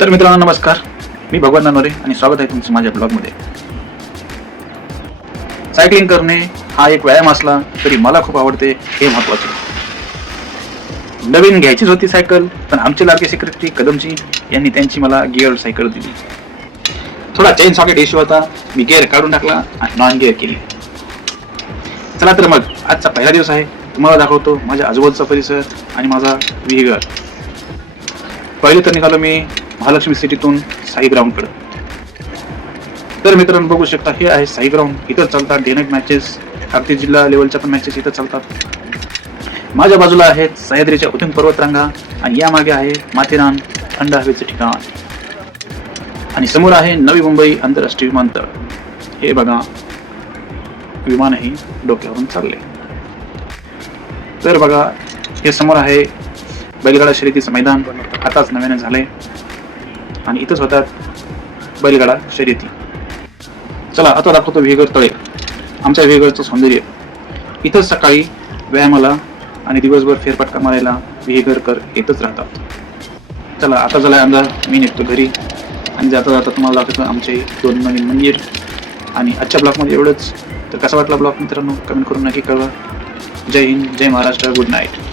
तर मित्रांनो नमस्कार, मी भगवान नानोरे आणि स्वागत आहे तुमचं माझ्या ब्लॉगमध्ये. सायकलिंग करणे हा एक व्यायाम असला तरी मला खूप आवडते हे महत्वाचे. नवीन घ्यायचीच होती सायकल, पण आमचे लाडके सेक्रेटरी कदमजी यांनी त्यांची मला गिअर सायकल दिली. थोडा चेन सॉकेट इश्यू होता, मी गिअर काढून टाकला आणि नॉन गिअर केली. चला तर मग आजचा पहिला दिवस आहे, तुम्हाला दाखवतो माझ्या आजूबाजूचा परिसर आणि माझा व्हीगर. पहिले तर निघालो मी महालक्ष्मी सिटीतून साई ग्राउंडकडे. तर मित्रांनो बघू शकता, हे आहे साई ग्राउंड. इथं चालतात डे नाईट मॅचेस, भारतीय जिल्हा लेवलच्या पण मॅचेस इथं चालतात. माझ्या बाजूला आहेत सह्याद्रीच्या उत्तुंग पर्वतरांगा आणि या मागे आहे माथेरान थंड हवेचे ठिकाण आणि समोर आहे नवी मुंबई आंतरराष्ट्रीय विमानतळ. हे बघा, विमानही डोक्यावरून चालले. तर बघा, हे समोर आहे बैलगाडा शर्यतीचं मैदान, आताच नव्याने झालंय आणि इथंच होतात बैलगाडा शर्यती. चला आता दाखवतो व्हीगर तळे, आमच्या व्हीगरचं सौंदर्य. इथंच सकाळी व्यायामाला आणि दिवसभर फेरफटका मारायला व्हीगरकर येतच राहतात. चला आता झालाय अंदाज, मी निघतो घरी आणि जाता जाता तुम्हाला दाखवतो आमचे 2 नवीन मंदिर. आणि आजच्या ब्लॉगमध्ये एवढंच. तर कसा वाटला ब्लॉग मित्रांनो, कमेंट करून नक्की कळवा. जय हिंद, जय महाराष्ट्र, गुड नाईट.